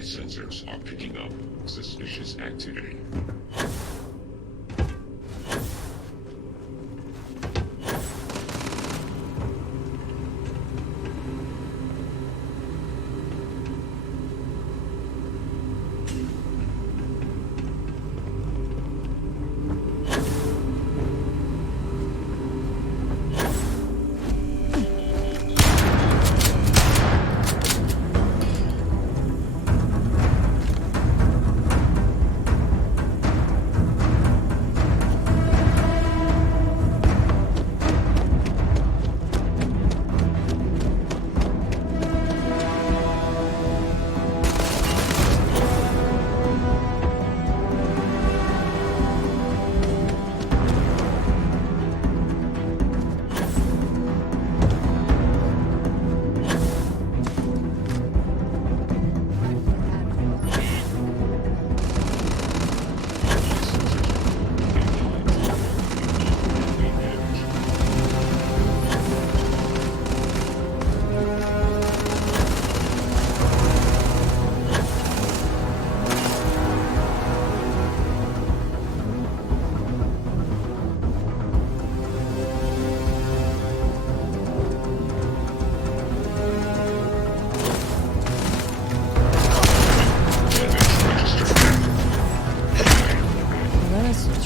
Satellite sensors are picking up suspicious activity.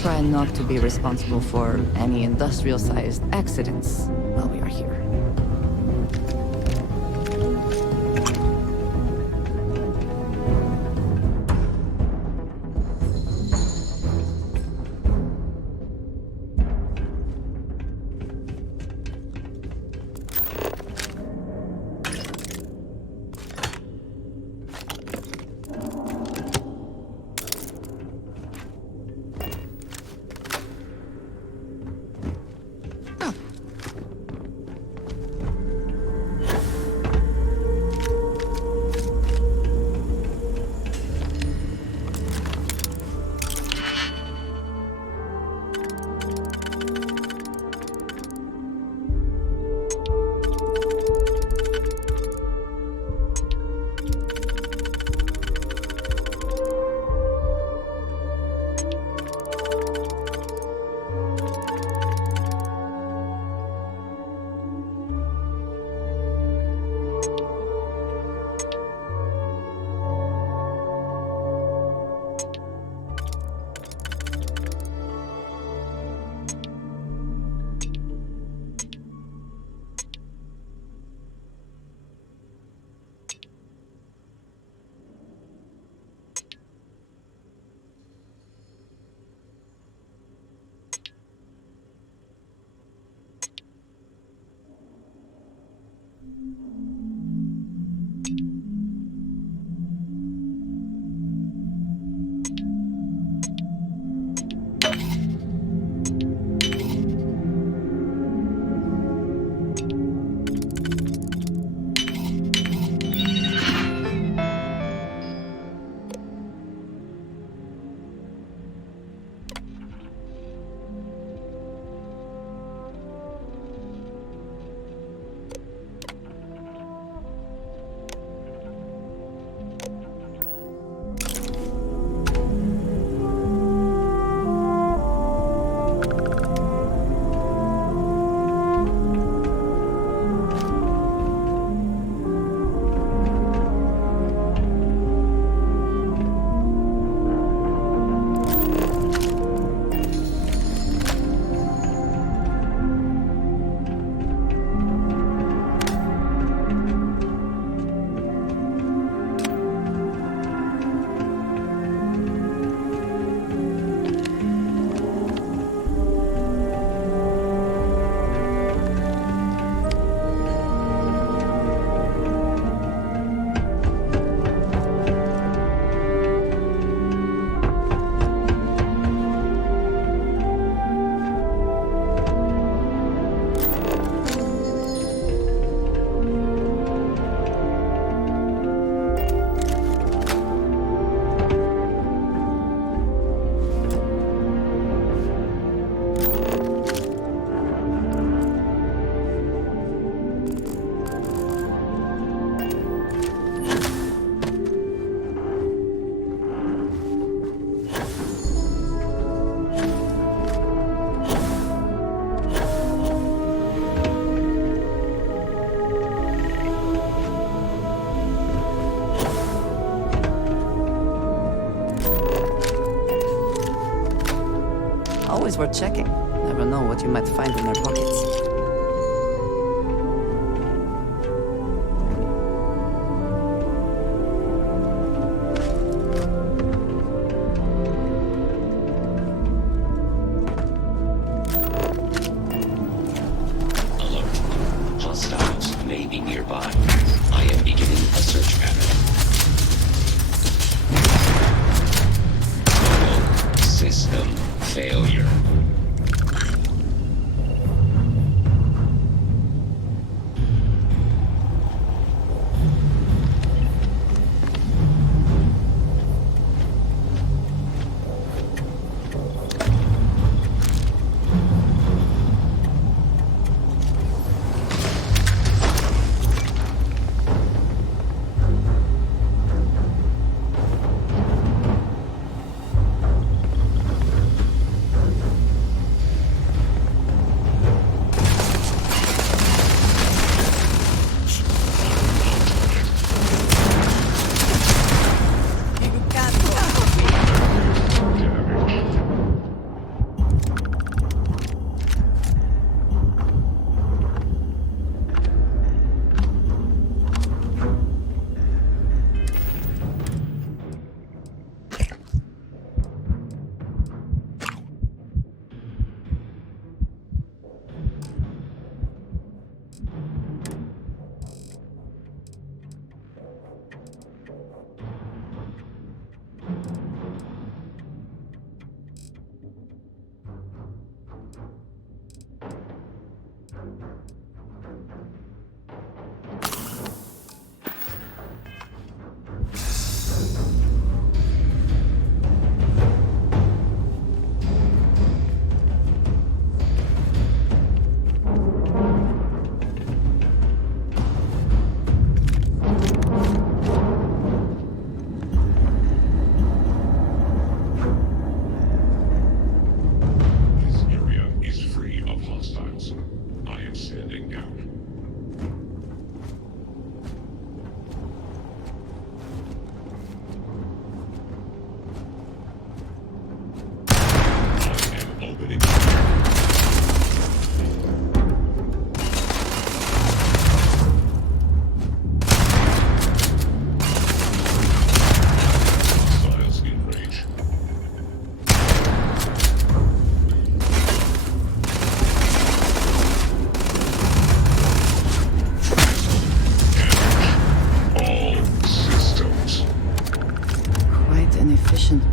Try not to be responsible for any industrial-sized accidents while we are here. always worth checking. Never know what you might find in their pockets.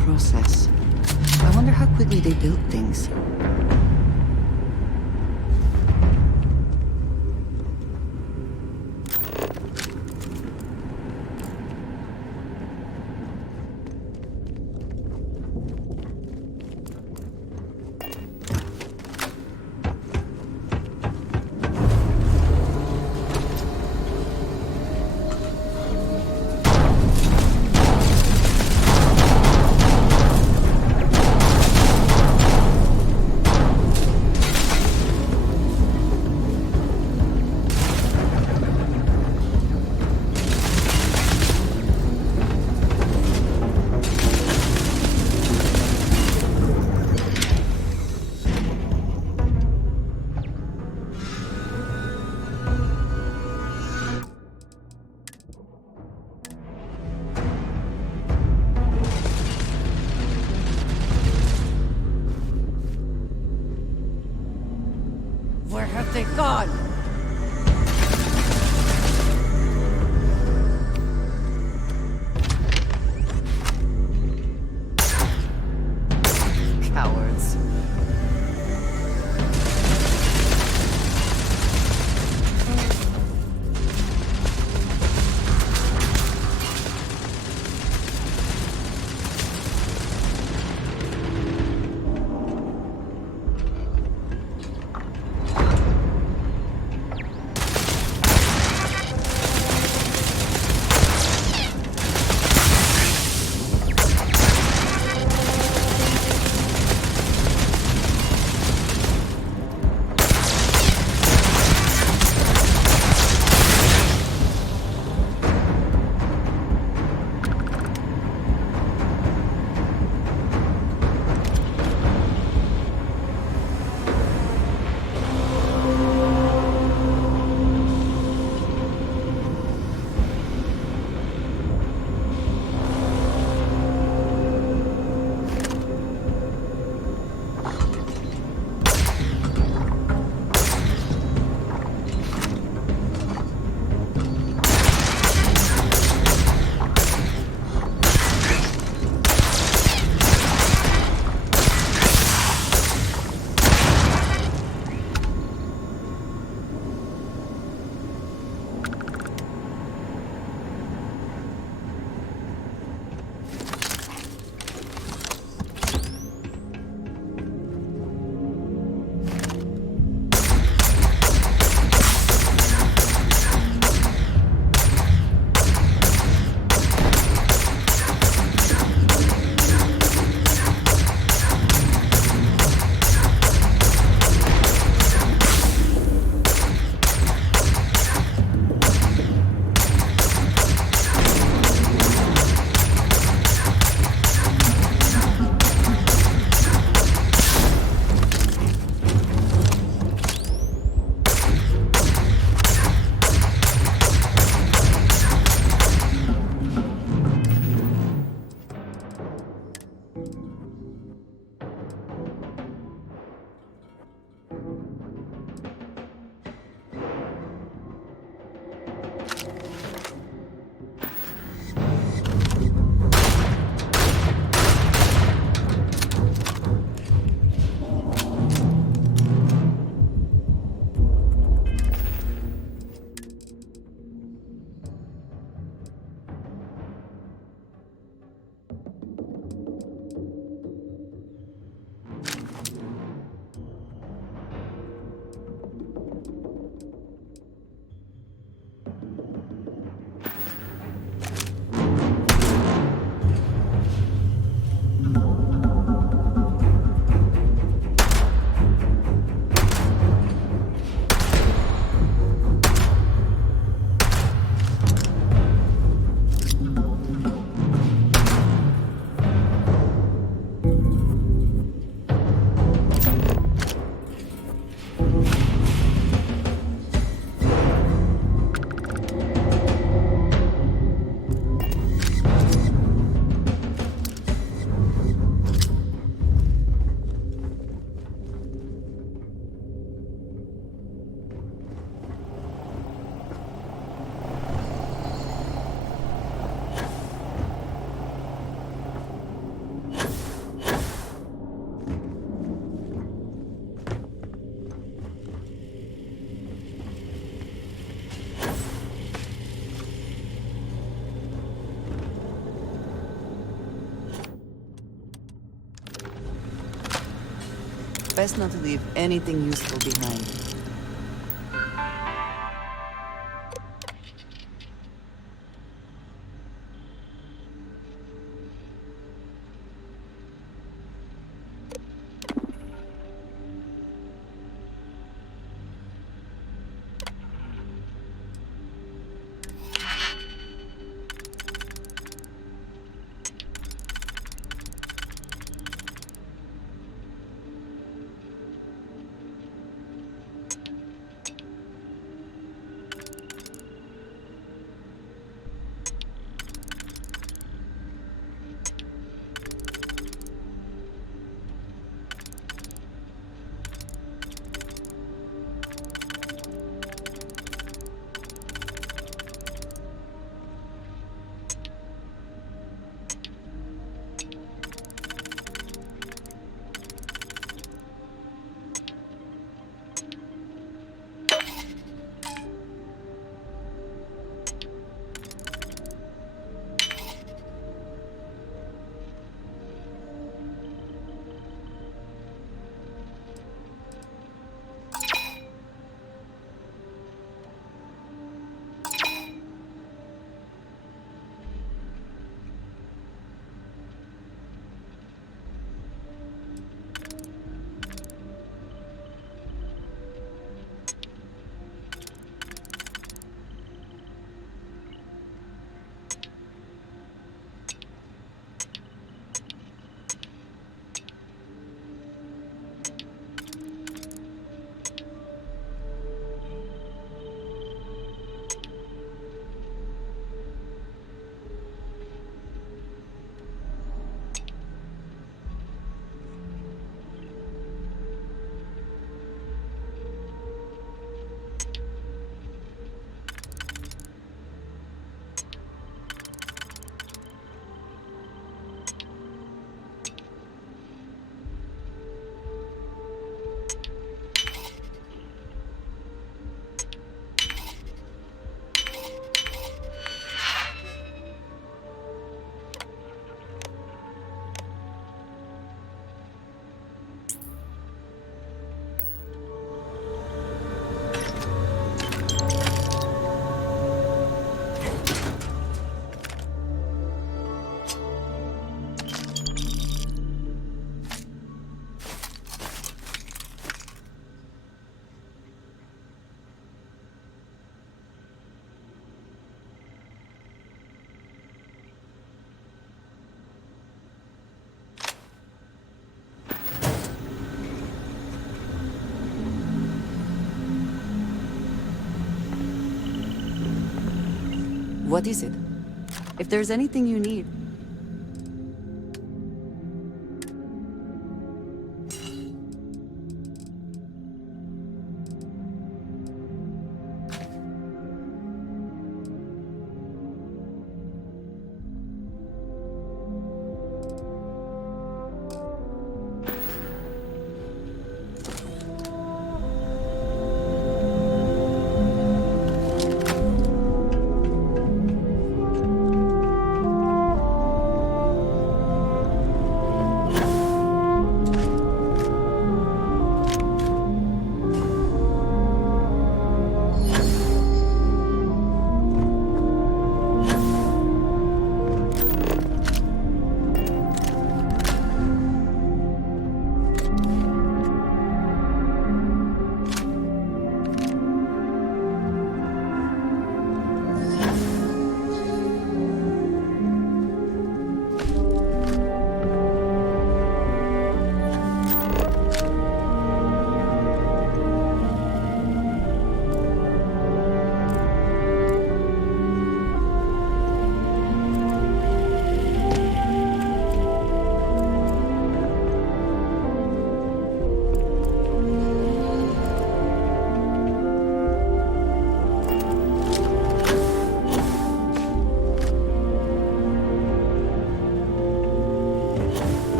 Process. I wonder how quickly they build things. Where have they gone? Cowards. Best not to leave anything useful behind. What is it? If there's anything you need,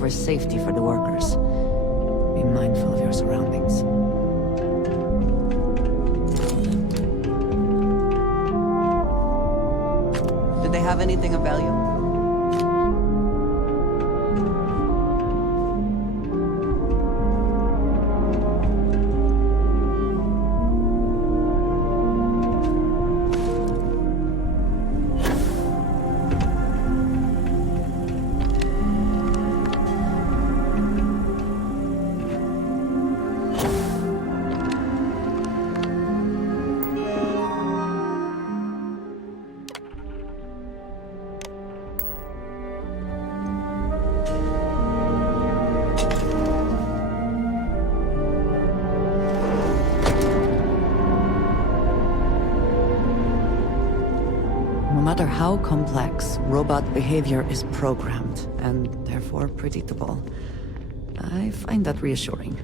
over safety for the workers. Be mindful of your surroundings. Did they have anything of value? No matter how complex, robot behavior is programmed, and therefore predictable. I find that reassuring.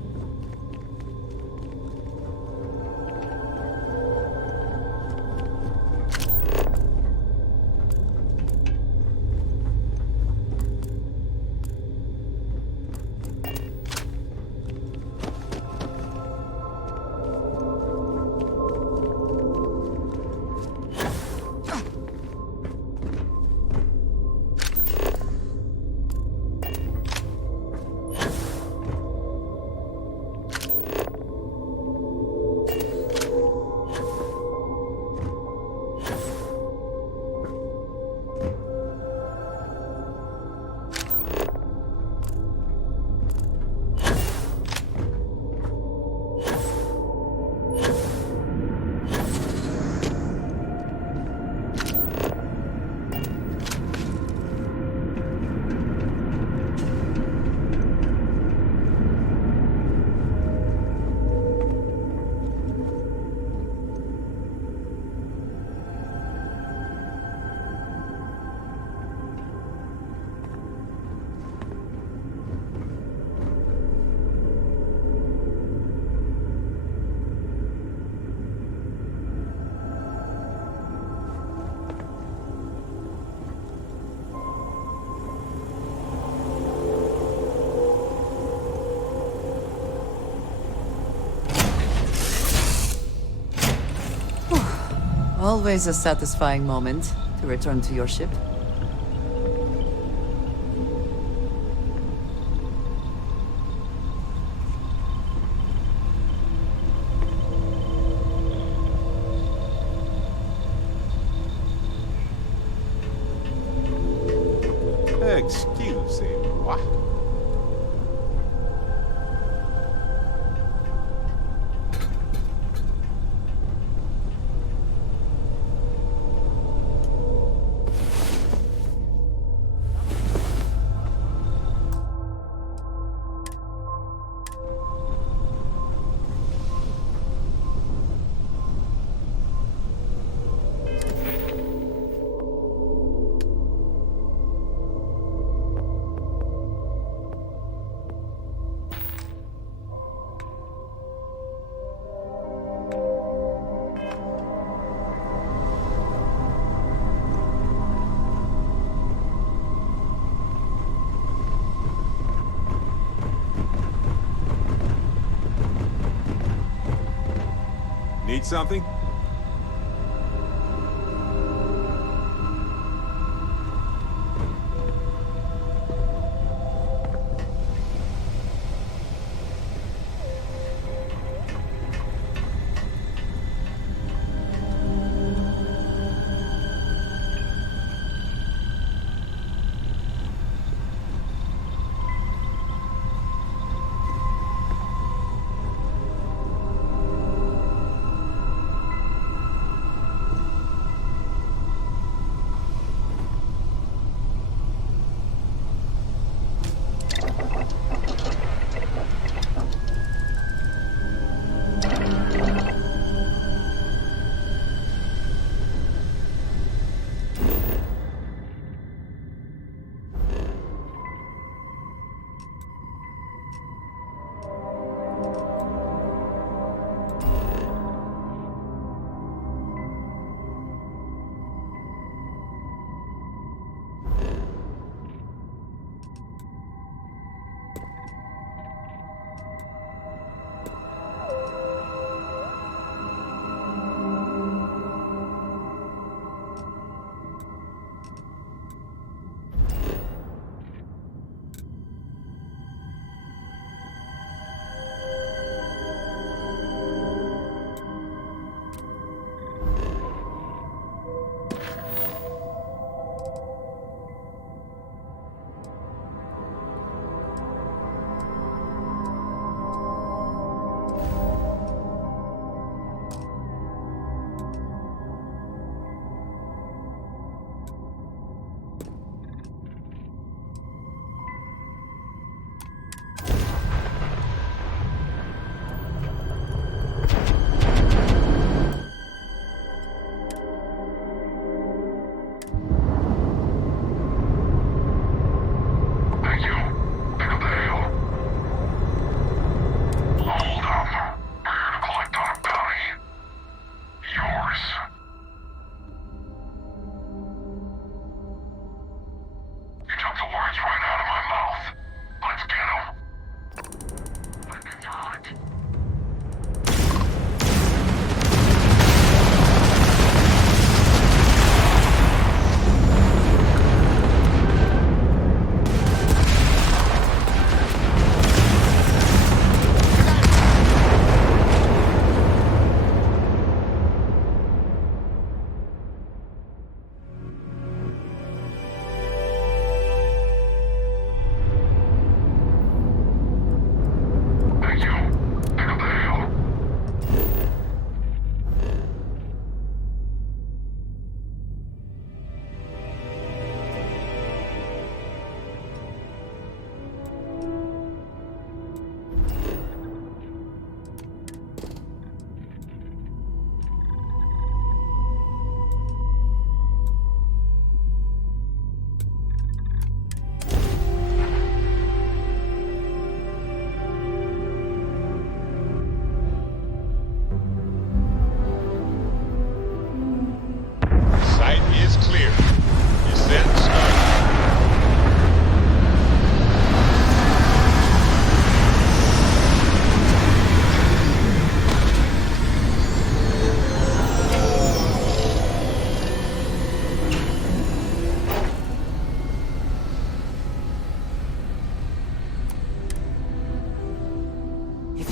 Always a satisfying moment to return to your ship. Excusez-moi. Need something?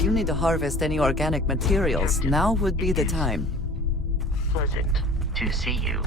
you need to harvest any organic materials, now would be the time. Pleasant to see you.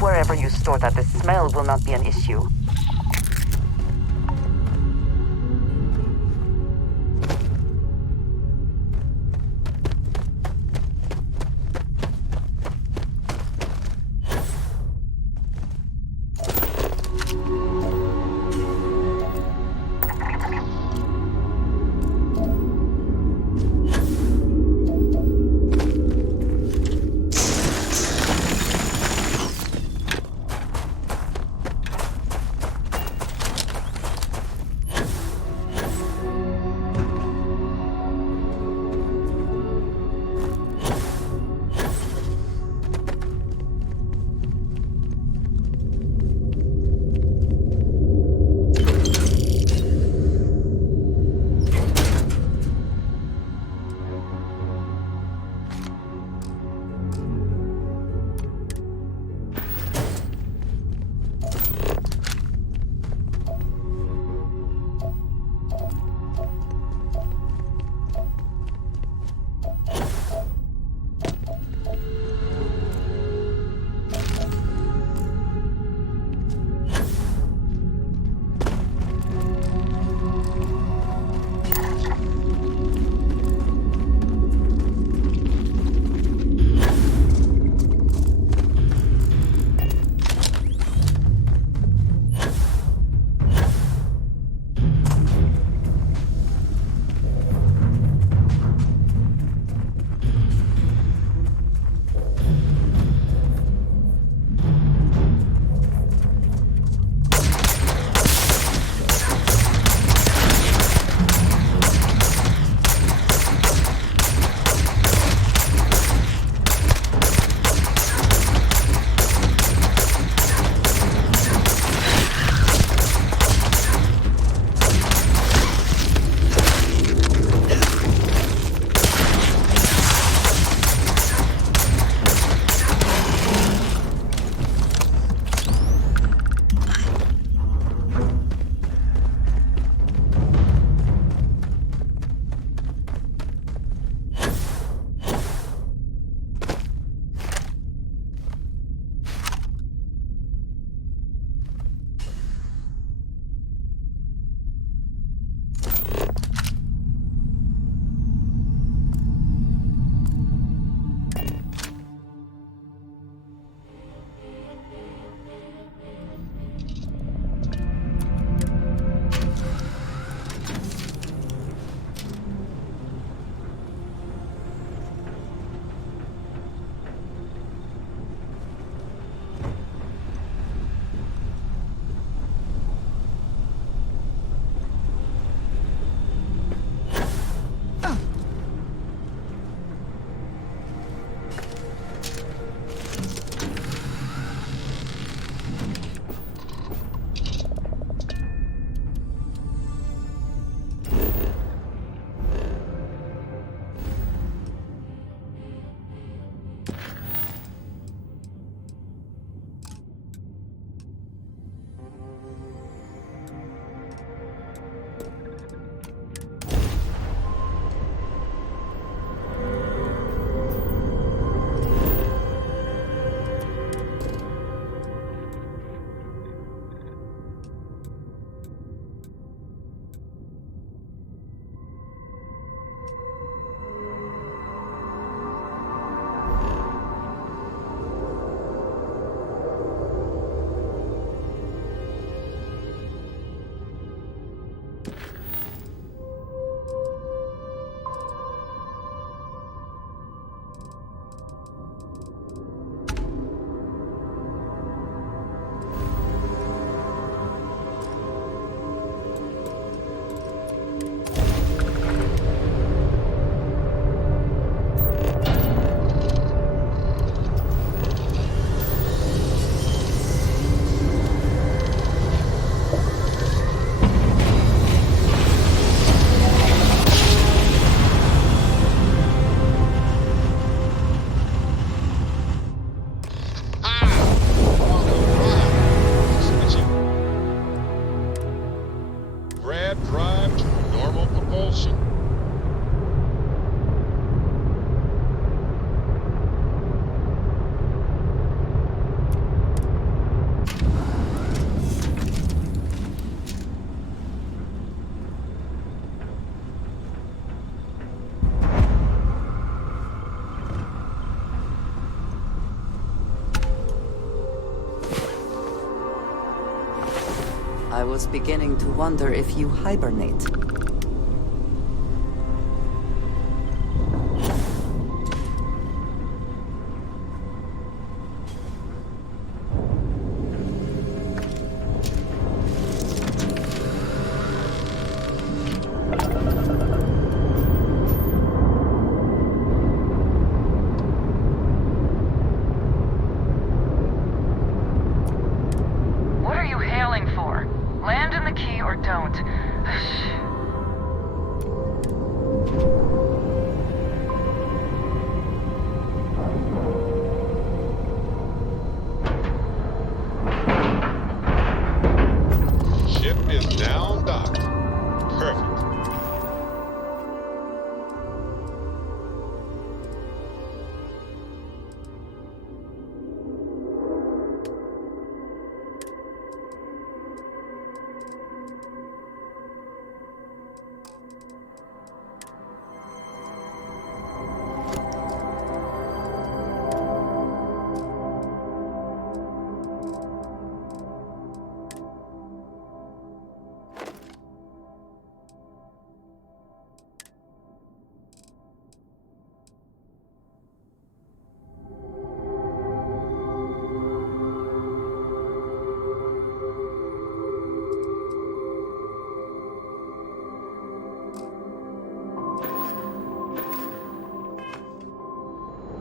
Wherever you store that, the smell will not be an issue. propulsion. I was beginning to wonder if you hibernate. What are you hailing for? Land in the key or don't. Ship is now docked. Perfect.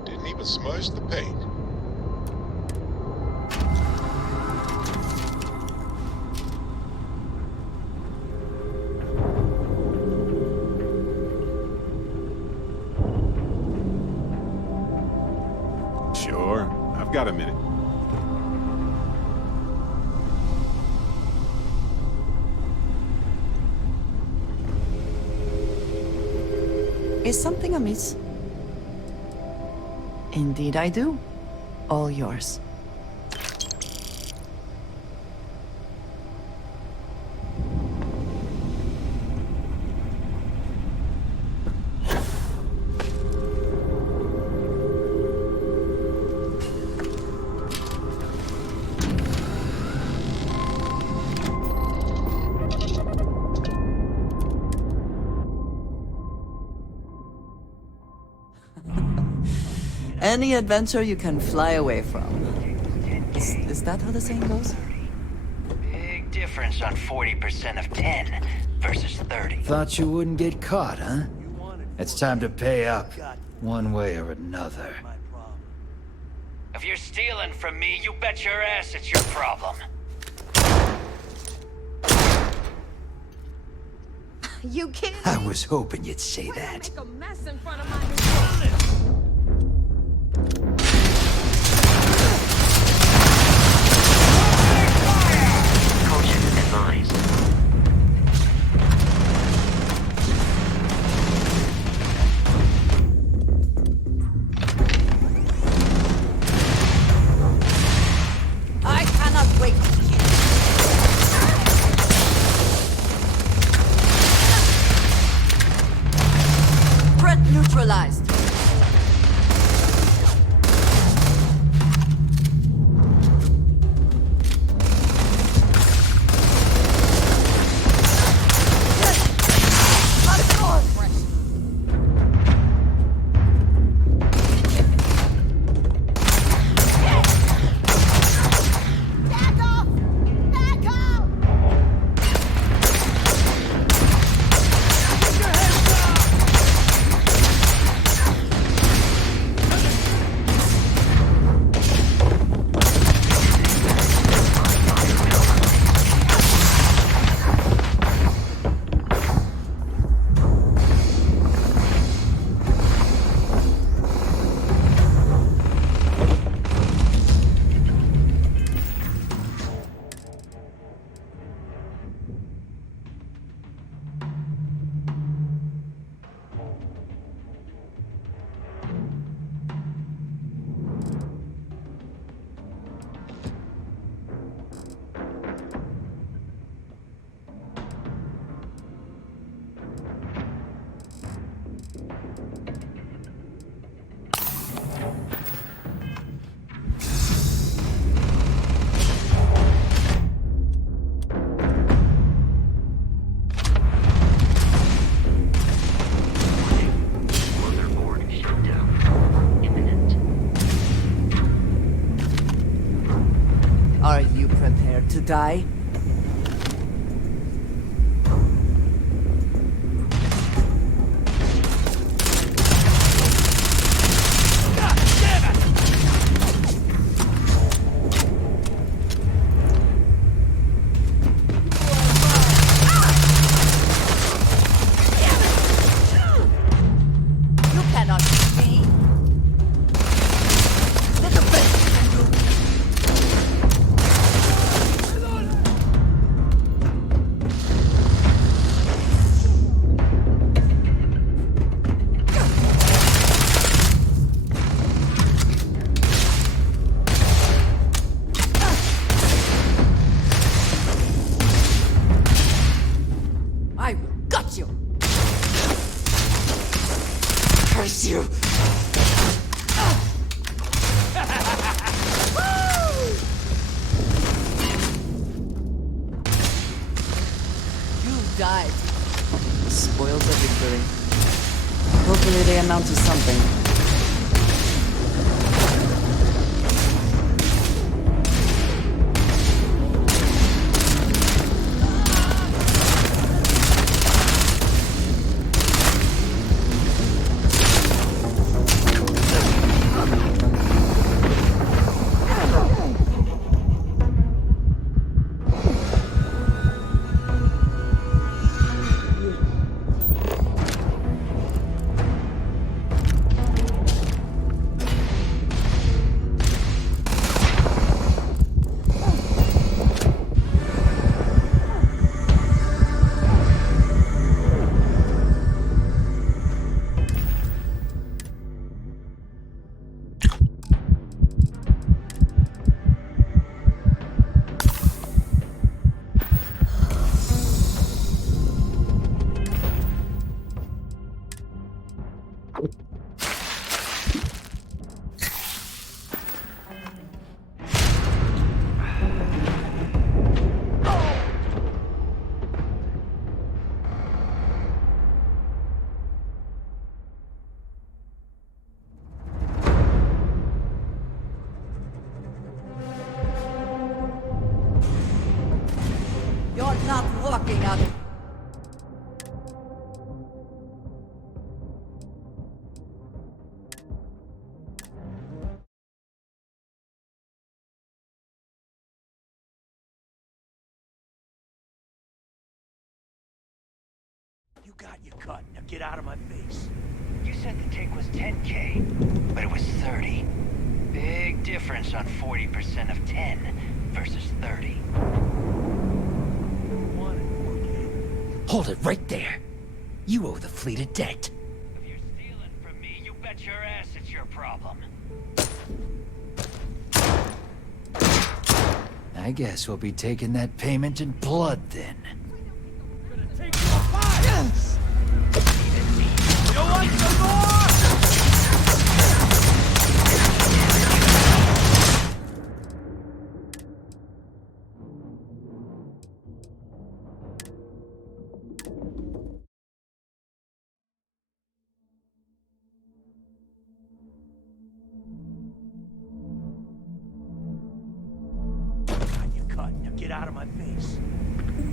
Didn't even smudge the paint. Sure, I've got a minute. Is something amiss? Indeed I do. All yours. Any adventure you can fly away from. Is that how the saying goes? Big difference on 40% of 10 versus 30. Thought you wouldn't get caught, huh? It's time to pay up, one way or another. If you're stealing from me, you bet your ass it's your problem. You kidding I me? was hoping you'd say that. Make a mess in front of my Caution advised. I cannot wait to kill. Threat neutralized. Back off! Back off! die? Died. Spoils a victory. Hopefully they amount to something. You're not looking at it. You got your cut. Now get out of my face. You said the take was 10K, but it was 30. Big difference on 40% of 10 versus 30. Hold it right there. You owe the fleet a debt. If you're stealing from me, you bet your ass it's your problem. I guess we'll be taking that payment in blood then. You want some more? Got your cut. Now get out of my face.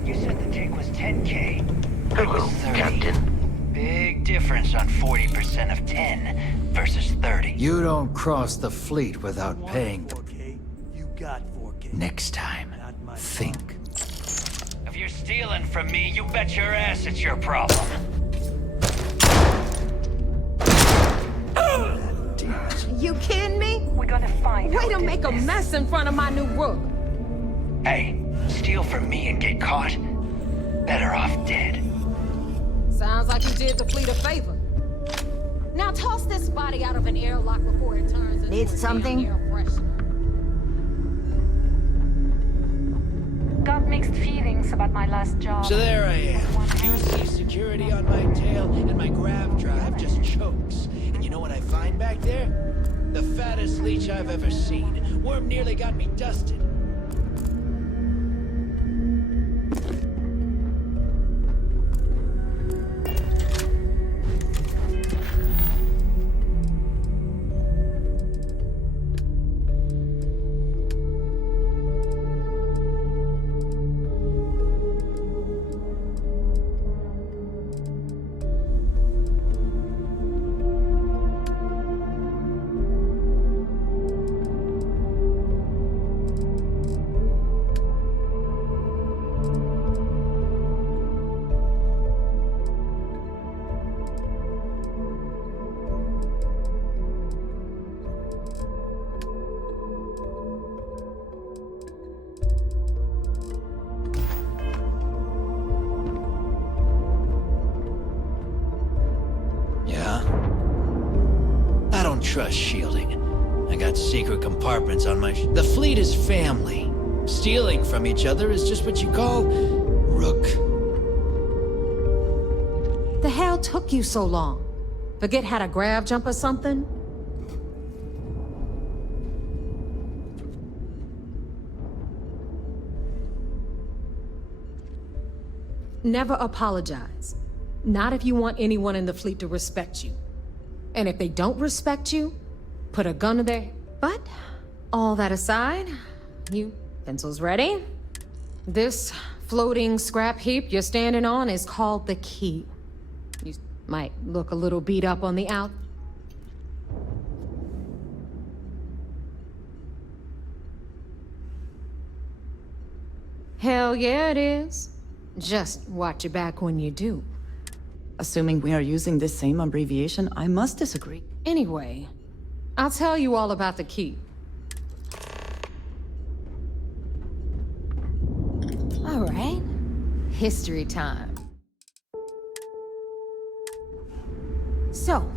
You said the take was 10K, but it was Hello, 30. Captain. Big difference on 40% of 10 versus 30. You don't cross the fleet without paying the... 4K. You got 4K. Next time, Not my think. If you're stealing from me, you bet your ass it's your problem. You kidding me? We're gonna find Way who to did make a this. mess in front of my new rug. Hey, steal from me and get caught? Better off dead. Sounds like you did the fleet a favor. Now toss this body out of an airlock before it turns into Need a something? damn air freshener. Got mixed feelings about my last job. So there I am. QC security on my tail, and my grav drive just chokes. And you know what I find back there? The fattest leech I've ever seen. Worm nearly got me dusted. Yeah? I don't trust shielding. I got secret compartments on my The fleet is family. Stealing from each other is just what you call rook. The hell took you so long? Forget how to grav jump or something? Never apologize. Not if you want anyone in the fleet to respect you. And if they don't respect you, put a gun to their... But, all that aside, you pencils ready? This floating scrap heap you're standing on is called the key. You might look a little beat up on the out. Hell yeah, it is. Just watch your back when you do. Assuming we are using the same abbreviation, I must disagree. Anyway, I'll tell you all about the key. All right, history time. So,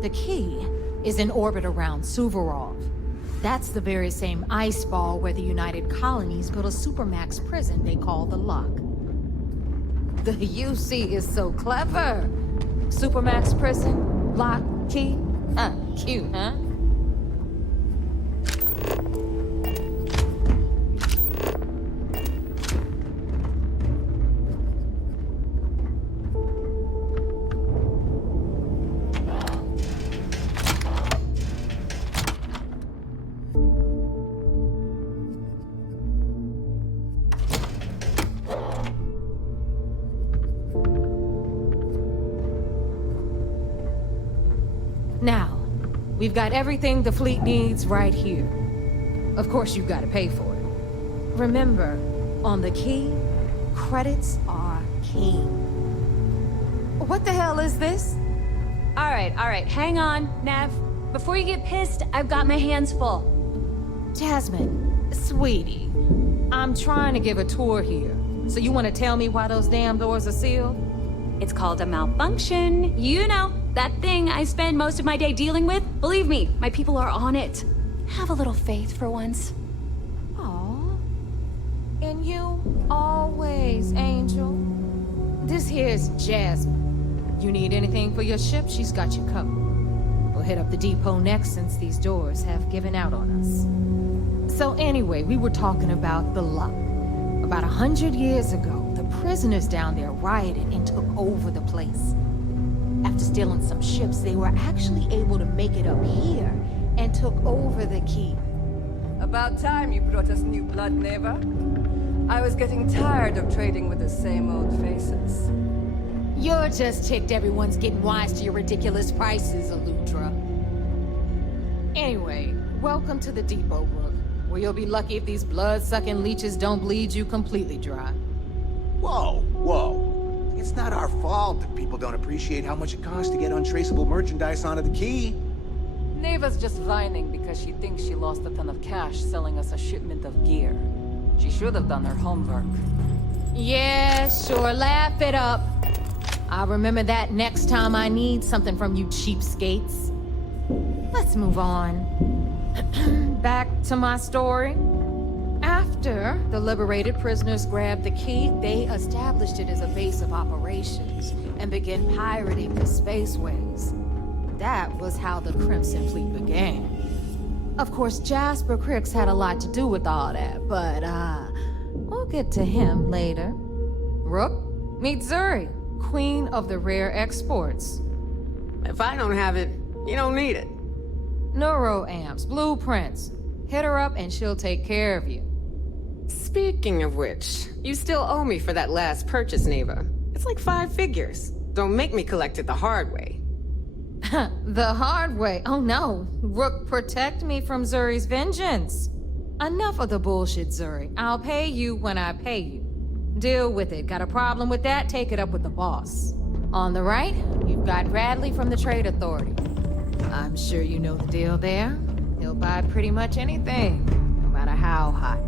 the key is in orbit around Suvorov. That's the very same ice ball where the United Colonies built a supermax prison they call the Lock. The UC is so clever. Supermax prison, lock, key. Cute, huh? Now, we've got everything the fleet needs right here. Of course, you've got to pay for it. Remember, on the key, credits are king. What the hell is this? All right, hang on, Nev. Before you get pissed, I've got my hands full. Jasmine, sweetie, I'm trying to give a tour here. So you want to tell me why those damn doors are sealed? It's called a malfunction. You know, that thing I spend most of my day dealing with. Believe me, my people are on it. Have a little faith for once. Aw. And you always, Angel. This here's Jasmine. You need anything for your ship, she's got you covered. We'll hit up the depot next since these doors have given out on us. So anyway, we were talking about the Lock. About 100 years ago, the prisoners down there rioted and took over the place. After stealing some ships, they were actually able to make it up here and took over the key. About time you brought us new blood, Neva. I was getting tired of trading with the same old faces. You're just ticked everyone's getting wise to your ridiculous prices, Aludra. Anyway, welcome to the depot, Rook, where you'll be lucky if these blood-sucking leeches don't bleed you completely dry. Whoa, whoa. It's not our fault that people don't appreciate how much it costs to get untraceable merchandise onto the key. Neva's just whining because she thinks she lost a ton of cash selling us a shipment of gear. She should have done her homework. Yeah, sure, laugh it up. I'll remember that next time I need something from you cheapskates. Let's move on. Back to my story. After the liberated prisoners grabbed the key, they established it as a base of operations and began pirating the spaceways. That was how the Crimson Fleet began. Of course, Jasper Cricks had a lot to do with all that, but we'll get to him later. Rook, meet Zuri, Queen of the Rare Exports. If I don't have it, you don't need it. Neuroamps, blueprints. Hit her up and she'll take care of you. Speaking of which, you still owe me for that last purchase, Neva. It's like 5 figures. Don't make me collect it the hard way. The hard way? Oh no. Rook, protect me from Zuri's vengeance. Enough of the bullshit, Zuri. I'll pay you when I pay you. Deal with it. Got a problem with that? Take it up with the boss. On the right, you've got Radley from the Trade Authority. I'm sure you know the deal there. He'll buy pretty much anything, no matter how hot.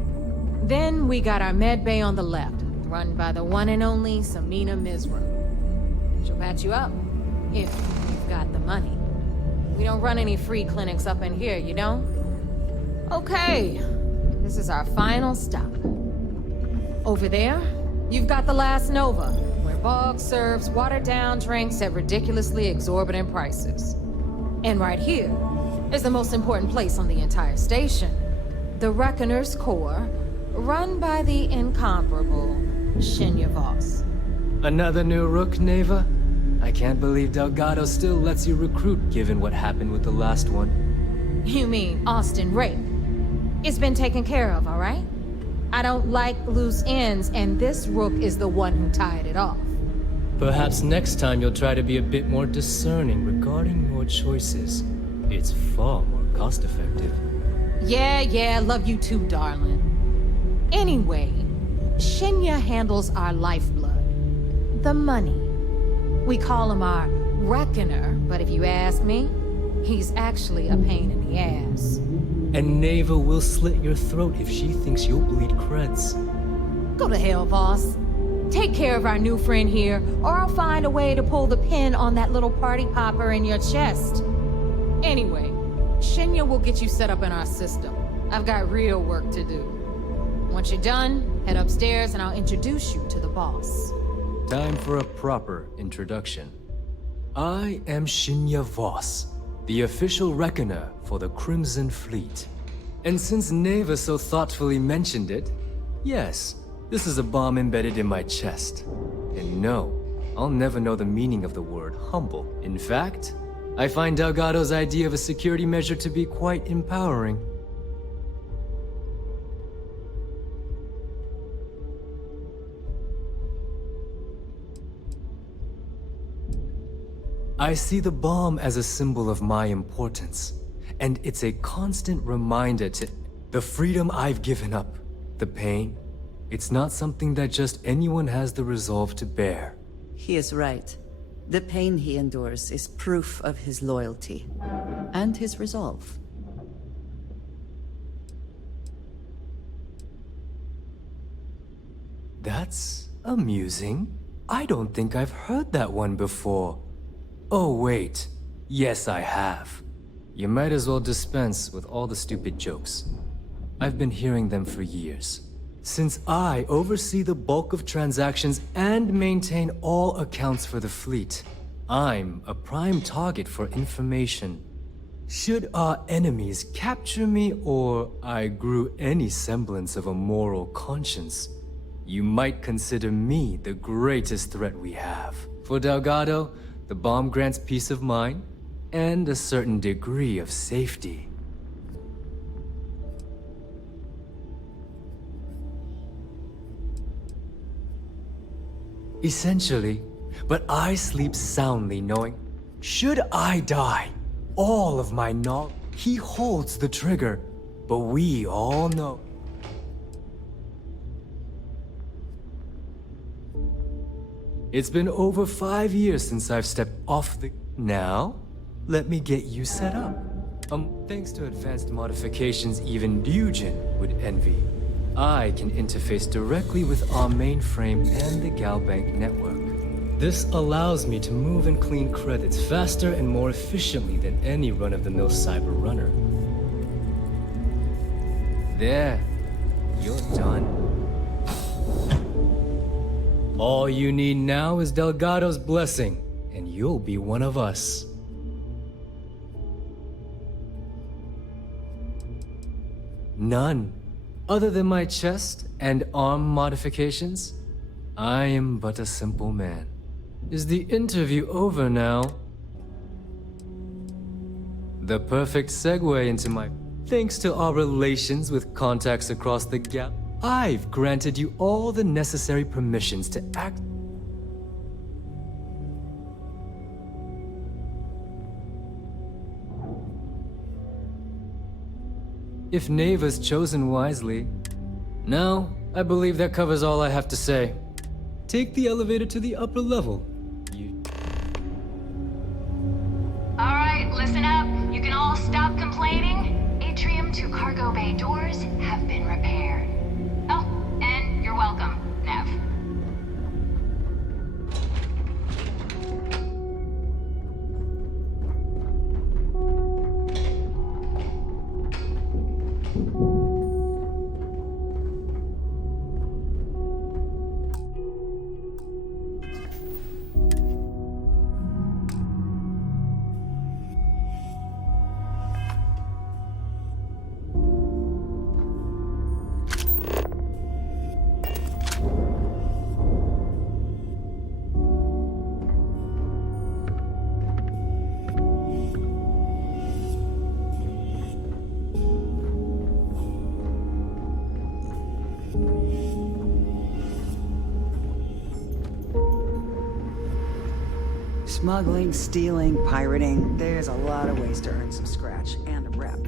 Then we got our med bay on the left, run by the one and only Samina Mizra. She'll patch you up, if you've got the money. We don't run any free clinics up in here, you don't? Okay, this is our final stop. Over there, you've got the Last Nova, where Bog serves watered-down drinks at ridiculously exorbitant prices. And right here is the most important place on the entire station, the Reckoner's Core, run by the incomparable Shinya Voss. Another new rook, Neva? I can't believe Delgado still lets you recruit given what happened with the last one. You mean Austin Rape? It's been taken care of, all right? I don't like loose ends, and this rook is the one who tied it off. Perhaps next time you'll try to be a bit more discerning regarding your choices. It's far more cost-effective. Yeah, love you too, darling. Anyway, Shinya handles our lifeblood. The money. We call him our Reckoner, but if you ask me, he's actually a pain in the ass. And Neva will slit your throat if she thinks you'll bleed creds. Go to hell, boss. Take care of our new friend here, or I'll find a way to pull the pin on that little party popper in your chest. Anyway, Shinya will get you set up in our system. I've got real work to do. Once you're done, head upstairs and I'll introduce you to the boss. Time for a proper introduction. I am Shinya Voss, the official reckoner for the Crimson Fleet. And since Neva so thoughtfully mentioned it, yes, this is a bomb embedded in my chest. And no, I'll never know the meaning of the word humble. In fact, I find Delgado's idea of a security measure to be quite empowering. I see the bomb as a symbol of my importance, and it's a constant reminder to the freedom I've given up, the pain. It's not something that just anyone has the resolve to bear. He is right. The pain he endures is proof of his loyalty and his resolve. That's amusing. I don't think I've heard that one before. Oh wait, yes I have. You might as well dispense with all the stupid jokes. I've been hearing them for years. Since I oversee the bulk of transactions and maintain all accounts for the fleet, I'm a prime target for information. Should our enemies capture me or I grew any semblance of a moral conscience, you might consider me the greatest threat we have. For Delgado, the bomb grants peace of mind and a certain degree of safety. Essentially, but I sleep soundly knowing, should I die, all of my knowledge, he holds the trigger, but we all know. It's been over 5 years since I've stepped off the... Now, let me get you set up. Thanks to advanced modifications even Dugin would envy, I can interface directly with our mainframe and the Galbank network. This allows me to move and clean credits faster and more efficiently than any run-of-the-mill cyber runner. There, you're done. All you need now is Delgado's blessing, and you'll be one of us. None. Other than my chest and arm modifications, I am but a simple man. Is the interview over now? The perfect segue into my... Thanks to our relations with contacts across the gap, I've granted you all the necessary permissions to act. If Neva's chosen wisely. Now, I believe that covers all I have to say. Take the elevator to the upper level. Alright, listen up. You can all stop complaining. Atrium to cargo bay doors have been repaired. Oh, and you're welcome, Nev. Smuggling, stealing, pirating. There's a lot of ways to earn some scratch and a rep.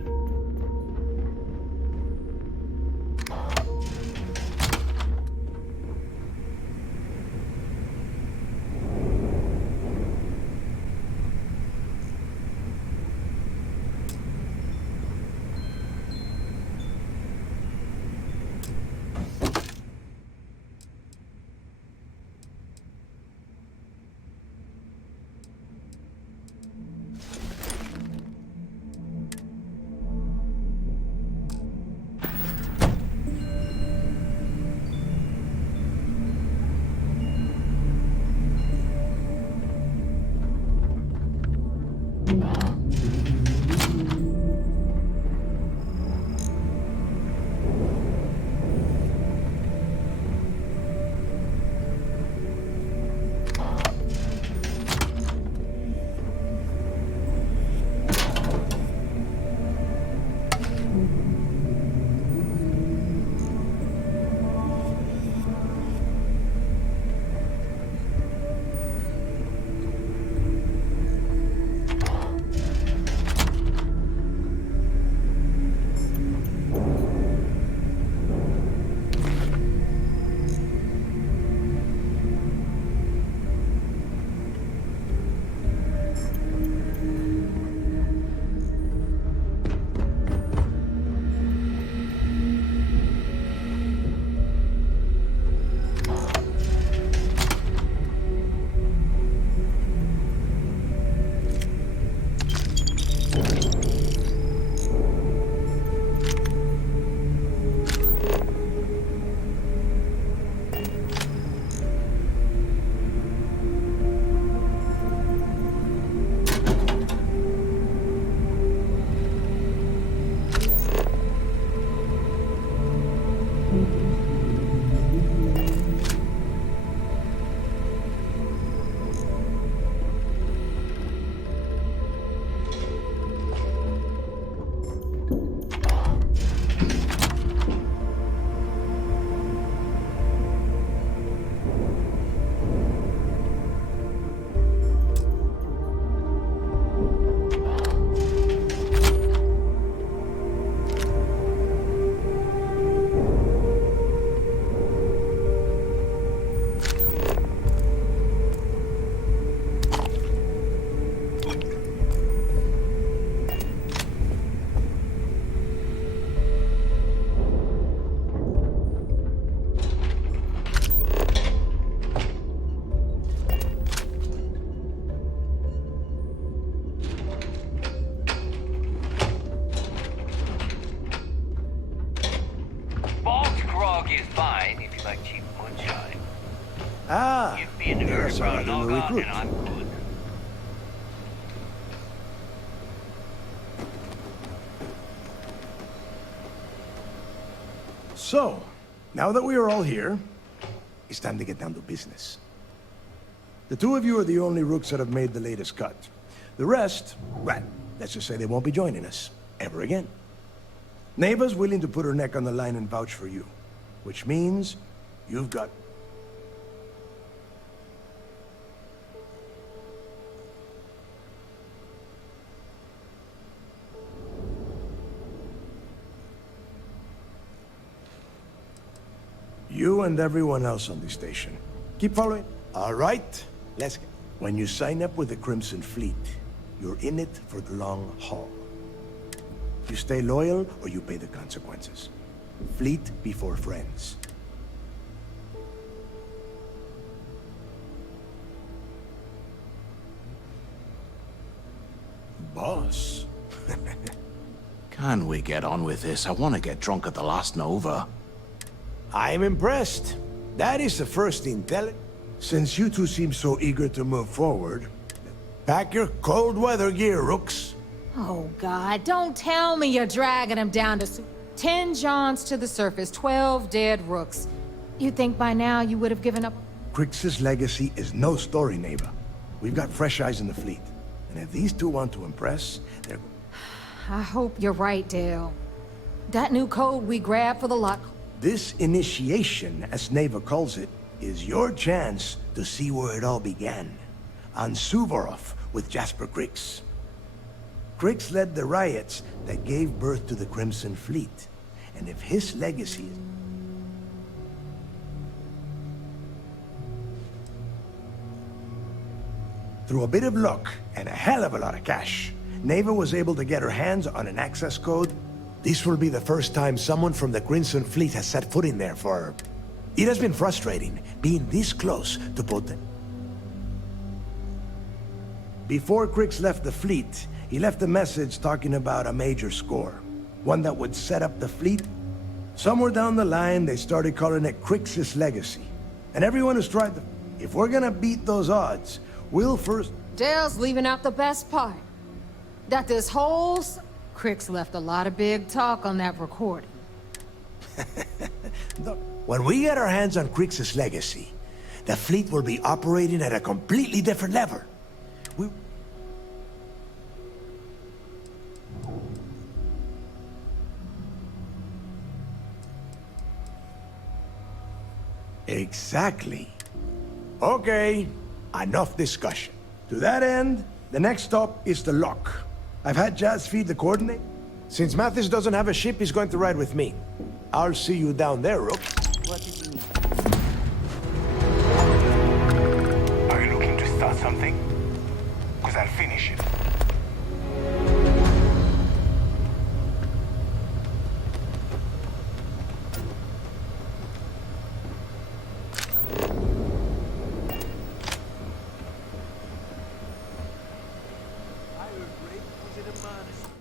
Ah, Give me an there's our urban new log on recruit. and I'm good. So, now that we are all here, it's time to get down to business. The two of you are the only rooks that have made the latest cut. The rest, well, let's just say they won't be joining us ever again. Neva's willing to put her neck on the line and vouch for you, which means you've got... You and everyone else on the station. Keep following. All right, let's go. When you sign up with the Crimson Fleet, you're in it for the long haul. You stay loyal or you pay the consequences. Fleet before friends. Boss. Can we get on with this? I want to get drunk at the last Nova. I'm impressed. That is the first intel. Since you two seem so eager to move forward, pack your cold weather gear, rooks. Oh, God, don't tell me you're dragging them down to 10 Johns to the surface, 12 dead rooks. You'd think by now you would have given up. Crix's legacy is no story, neighbor. We've got fresh eyes in the fleet. And if these two want to impress, they're... I hope you're right, Dale. That new code we grabbed for the lock... This initiation, as Neva calls it, is your chance to see where it all began. on Suvorov with Jasper Krix. Krix led the riots that gave birth to the Crimson Fleet. And if his legacy is... Through a bit of luck and a hell of a lot of cash, Neva was able to get her hands on an access code. This will be the first time someone from the Crimson Fleet has set foot in there for her. It has been frustrating, being this close to both. Before Krix left the fleet, he left a message talking about a major score. One that would set up the fleet. Somewhere down the line, they started calling it Krix's legacy. And everyone has tried to... If we're gonna beat those odds, we'll first... Dale's leaving out the best part. That this whole... Krix left a lot of big talk on that recording. When we get our hands on Krix's legacy, the fleet will be operating at a completely different level. Exactly. Okay, enough discussion. To that end, the next stop is the lock. I've had Jazz feed the coordinate. Since Mathis doesn't have a ship, he's going to ride with me. I'll see you down there, Rook. What did you need? Are you looking to start something? Because I'll finish it. I heard Ray was in a monastery.